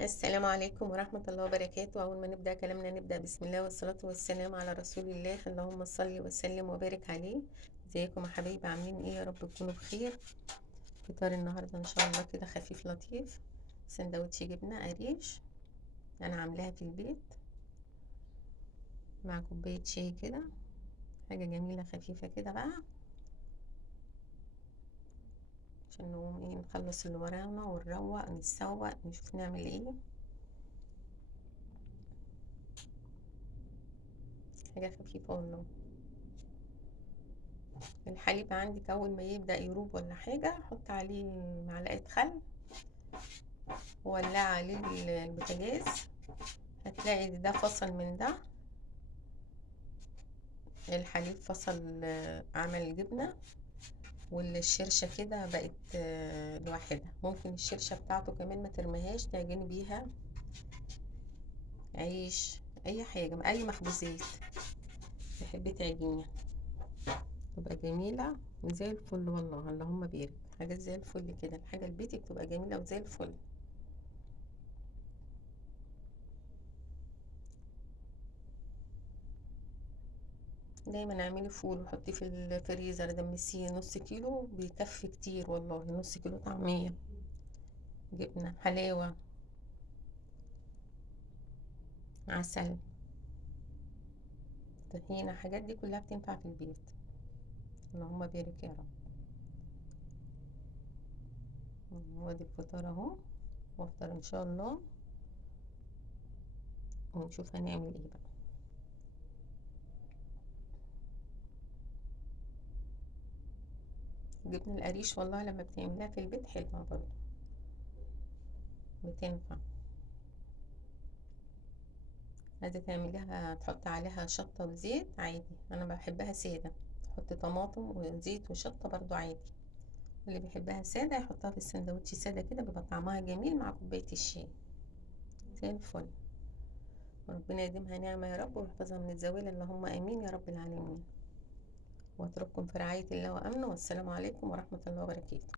السلام عليكم ورحمة الله وبركاته. أول ما نبدأ كلامنا نبدأ بسم الله والصلاة والسلام على رسول الله، اللهم صل وسلم وبارك عليه. ازيكم يا حبايبي، عاملين ايه؟ يا رب تكونوا بخير. فطار النهاردة ان شاء الله كده خفيف لطيف، سندوتش جبنة قريش انا عاملاها في البيت مع كوباية شاي كده، حاجة جميلة خفيفة كده بقى عشان نقوم ايه نخلص اللي ورانا ونروق نتسوق نشوف نعمل ايه. حاجة خفيفة والله. الحليب عندك اول ما يبدأ يروب ولا حاجة حط عليه معلقة خل، وولع عليه البوتاجاز، هتلاقي ده فصل من ده، الحليب فصل، عمل الجبنة، والشرشة كده بقت لوحدها. ممكن الشرشة بتاعته كمان ما ترميهاش، تعجني بيها عيش، اي حاجة، اي مخبوزات تحبي تعجنيها تبقى جميلة زي الفل والله. اللهم بارك، حاجات زي الفل كده، الحاجة البيتي بتبقى جميلة وزي الفل. دايما اعملي فول وحطيه في الفريزر، دمسيه نص كيلو بيكفي كتير والله، نص كيلو طعمية، جبنة، حلاوة، عسل، طحينة، حاجات دي كلها بتنفع في البيت. اللهم بارك يا رب. وادي الفطار اهو، وافطر ان شاء الله ونشوف هنعمل ايه بقى. جبن القريش والله لما بتعمليها في البيت حلوة برضه، بتنفع. عايزة تعمليها تحط عليها شطة وزيت عادي، انا بحبها سادة، تحط طماطم وزيت وشطة برضه عادي. اللي بيحبها سادة يحطها في السندوتش سادة كده، بيبقى طعمها جميل مع كوباية الشاي زي الفل. وربنا يديمها نعمة يا رب ويحفظها من الزوال، اللهم امين يا رب العالمين. واترككم في رعاية الله وامنه، والسلام عليكم ورحمة الله وبركاته.